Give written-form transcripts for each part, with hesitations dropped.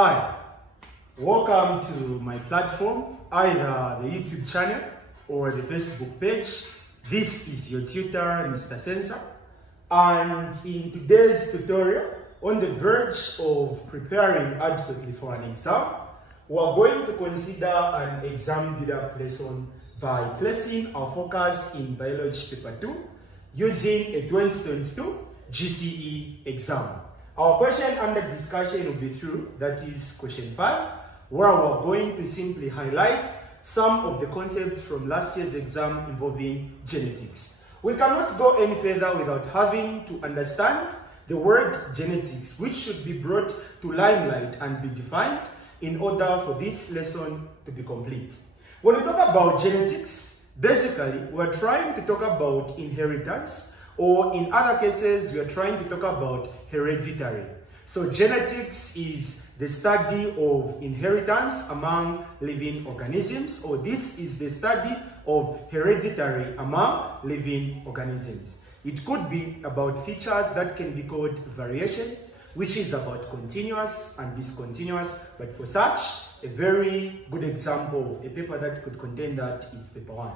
Hi, welcome to my platform, either the YouTube channel or the Facebook page. This is your tutor, Mr. Sensor, and in today's tutorial, on the verge of preparing adequately for an exam, we are going to consider an exam build-up lesson by placing our focus in Biology Paper 2 using a 2022 GCE exam. Our question under discussion will be through, that is question 5, where we're going to simply highlight some of the concepts from last year's exam involving genetics. We cannot go any further without having to understand the word genetics, which should be brought to limelight and be defined in order for this lesson to be complete. When we talk about genetics, basically we're trying to talk about inheritance, or in other cases we are trying to talk about hereditary. So genetics is the study of inheritance among living organisms, or this is the study of hereditary among living organisms. It could be about features that can be called variation, which is about continuous and discontinuous, but for such, a very good example of a paper that could contain that is paper 1.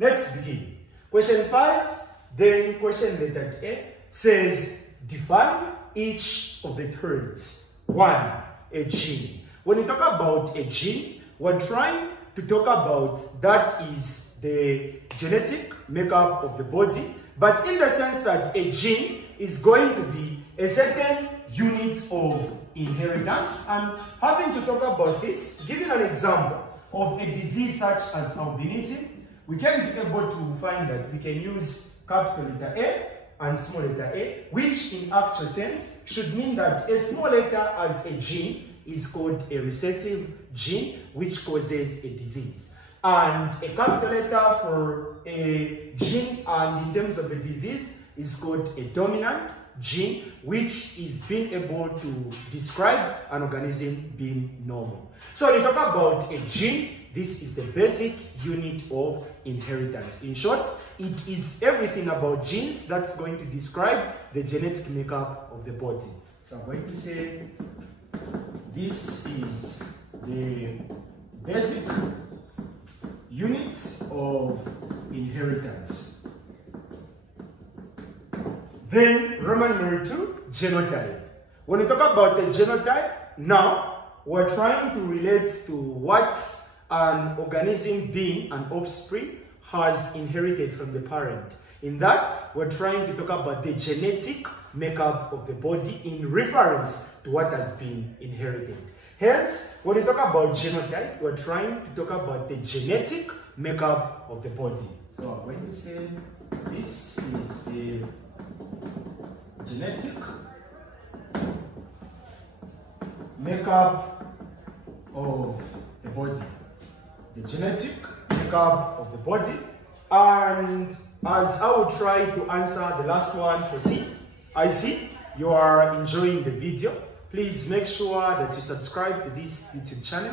Let's begin. Question 5, then question letter A says, define each of the terms. 1, a gene. When we talk about a gene, we're trying to talk about that is the genetic makeup of the body, but in the sense that a gene is going to be a certain unit of inheritance. And having to talk about this, giving an example of a disease such as albinism, we can be able to find that we can use capital letter A and small letter a, which in actual sense should mean that a small letter as a gene is called a recessive gene, which causes a disease. And a capital letter for a gene and in terms of a disease is called a dominant gene, which is being able to describe an organism being normal. So when you talk about a gene, this is the basic unit of inheritance. In short, it is everything about genes that's going to describe the genetic makeup of the body. So I'm going to say this is the basic unit of inheritance. Then Roman numeral 2, genotype. When we talk about the genotype, now we're trying to relate to what an organism being an offspring has inherited from the parent. In that, we're trying to talk about the genetic makeup of the body in reference to what has been inherited. Hence, when we talk about genotype, we're trying to talk about the genetic makeup of the body. So I'm going to say this is the genetic makeup of the body. The genetic makeup of the body. And as I will try to answer the last one for C, I see you are enjoying the video. Please make sure that you subscribe to this YouTube channel.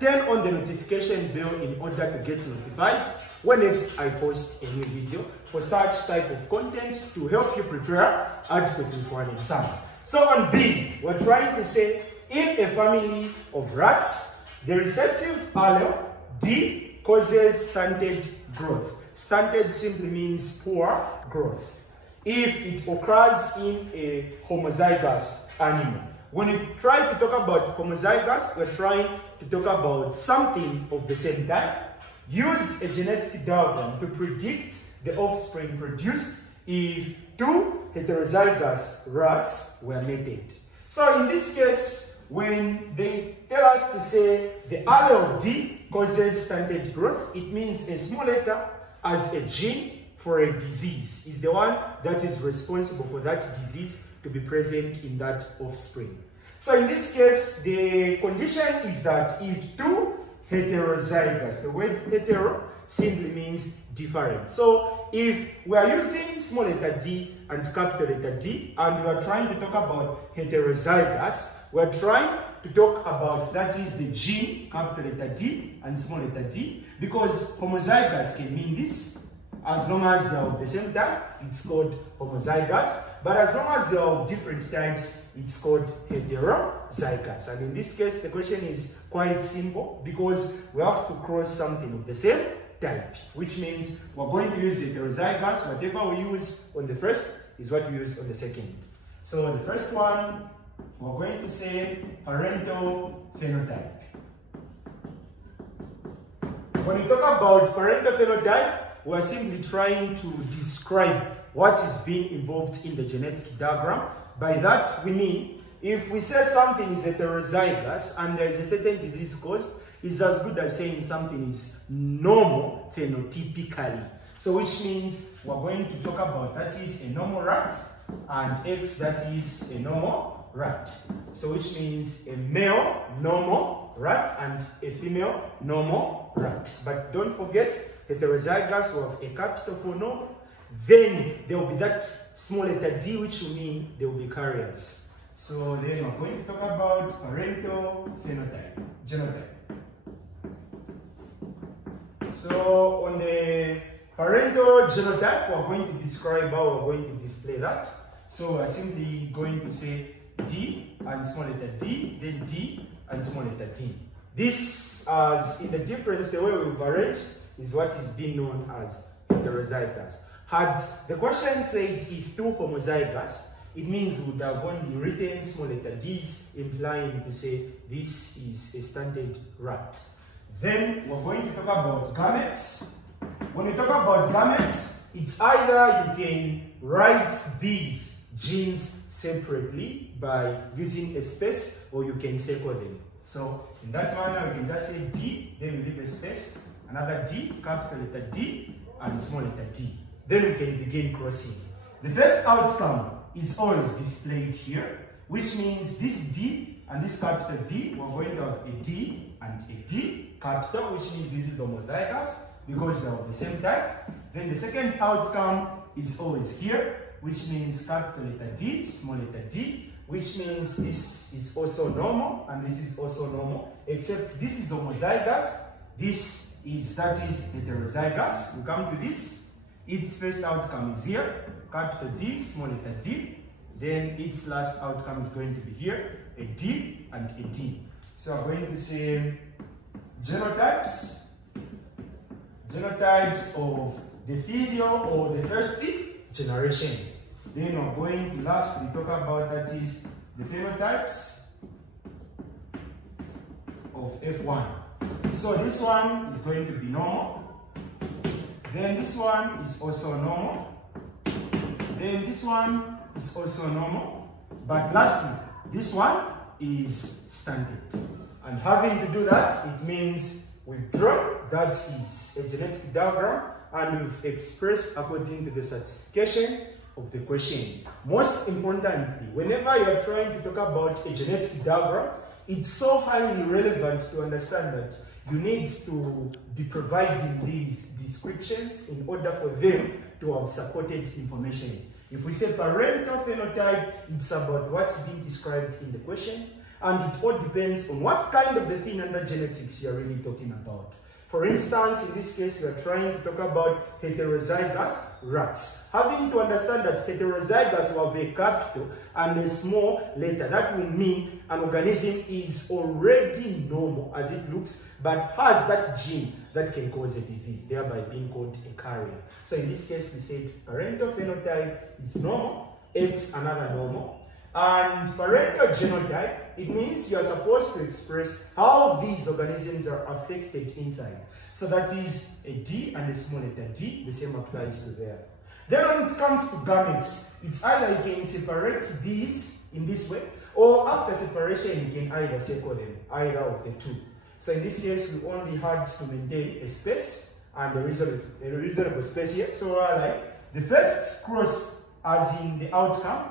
Turn on the notification bell in order to get notified when next I post a new video for such type of content to help you prepare adequately for an exam. So on B, we're trying to say in a family of rats, the recessive allele D causes stunted growth. Stunted simply means poor growth. If it occurs in a homozygous animal. When we try to talk about homozygous, we're trying to talk about something of the same type. Use a genetic diagram to predict the offspring produced if two heterozygous rats were mated. So in this case, when they tell us to say the allele D causes stunted growth, it means a small letter as a gene for a disease is the one that is responsible for that disease to be present in that offspring. So in this case, the condition is that if two heterozygous, the word hetero simply means different. So if we are using small letter d and capital letter D, and we are trying to talk about heterozygous, we are trying to talk about, that is the gene, capital letter D and small letter d, because homozygous can mean this, As long as they are of the same type, it's called homozygous. But as long as they are of different types, it's called heterozygous. And in this case, the question is quite simple because we have to cross something of the same type, which means we're going to use heterozygous. Whatever we use on the first is what we use on the second. So the first one, we're going to say parental phenotype. When we talk about parental phenotype, we're simply trying to describe what is being involved in the genetic diagram. By that, we mean if we say something is heterozygous and there is a certain disease cause, it's as good as saying something is normal phenotypically. So which means we're going to talk about that is a normal rat and X that is a normal rat. So which means a male normal rat and a female normal rat. But don't forget, heterozygous will have a capital for normal. Then there will be that small letter D, which will mean they will be carriers. So then we're going to talk about parental phenotype, genotype. So on the parental genotype, we're going to describe how we're going to display that. So we're simply going to say D and small letter D, then D and small letter D. This, as in the difference, the way we've arranged, is what is being known as heterozygous. Had the question said if two homozygous, it means we would have only written small letter D's, implying to say this is a stunted rat. Then we're going to talk about gametes. When we talk about gametes, it's either you can write these genes separately by using a space, or you can circle them. So in that manner, we can just say D, then we leave a space, another D, capital letter D, and small letter d. Then we can begin crossing. The first outcome is always displayed here, which means this D and this capital D, we're going to have a D and a D capital, which means this is homozygous because they're of the same type. Then the second outcome is always here, which means capital letter D, small letter d, which means this is also normal and this is also normal, except this is homozygous, this is, that is heterozygous. We come to this, its first outcome is here, capital D, small letter d, then its last outcome is going to be here, a D and a D. So I'm going to say genotypes of the filial or the first generation. Then we're going to lastly talk about, that is, the phenotypes of F1. So this one is going to be normal. Then this one is also normal. Then this one is also normal. But lastly, this one is stunted. And having to do that, it means we've drawn, that is a genetic diagram, and we've expressed according to the certification of the question. Most importantly, whenever you're trying to talk about a genetic diagram, it's so highly relevant to understand that you need to be providing these descriptions in order for them to have supported information. If we say parental phenotype, it's about what's being described in the question, and it all depends on what kind of the thing under genetics you're really talking about. For instance, in this case, we are trying to talk about heterozygous rats. Having to understand that heterozygous will have a capital and a small letter, that will mean an organism is already normal as it looks, but has that gene that can cause a disease, thereby being called a carrier. So in this case, we said parental phenotype is normal, X another normal. And parental genotype, it means you are supposed to express how these organisms are affected inside. So that is a D and a small letter d, the same applies to there. Then when it comes to gametes, it's either you can separate these in this way, or after separation you can either circle them, either of the two. So in this case, we only had to maintain a space and a reasonable space here. So like the first cross, as in the outcome,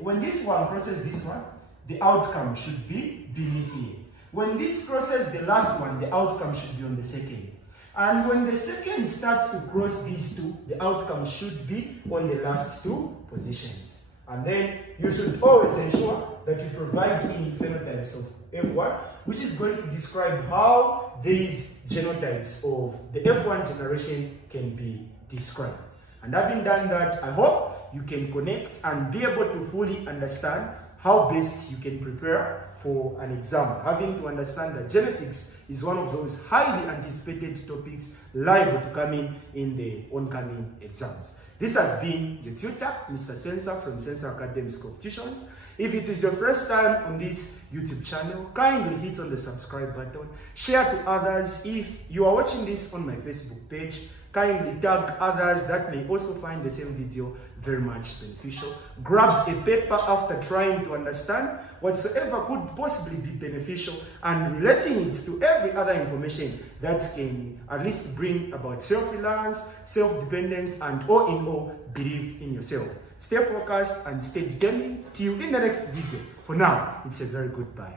when this one crosses this one, the outcome should be beneath here. When this crosses the last one, the outcome should be on the second. And when the second starts to cross these two, the outcome should be on the last two positions. And then you should always ensure that you provide in phenotypes of F1, which is going to describe how these genotypes of the F1 generation can be described. And having done that, I hope you can connect and be able to fully understand how best you can prepare for an exam, having to understand that genetics is one of those highly anticipated topics liable to come in the oncoming exams. This has been your tutor, Mr. Sensor from Sensor Academy's Competitions. If it is your first time on this YouTube channel, kindly hit on the subscribe button, share to others. If you are watching this on my Facebook page, kindly tag others that may also find the same video very much beneficial. Grab a paper after trying to understand whatsoever could possibly be beneficial and relating it to every other information that can at least bring about self-reliance, self-dependence, and all in all, believe in yourself. Stay focused and stay determined till in the next video. For now, it's a very goodbye.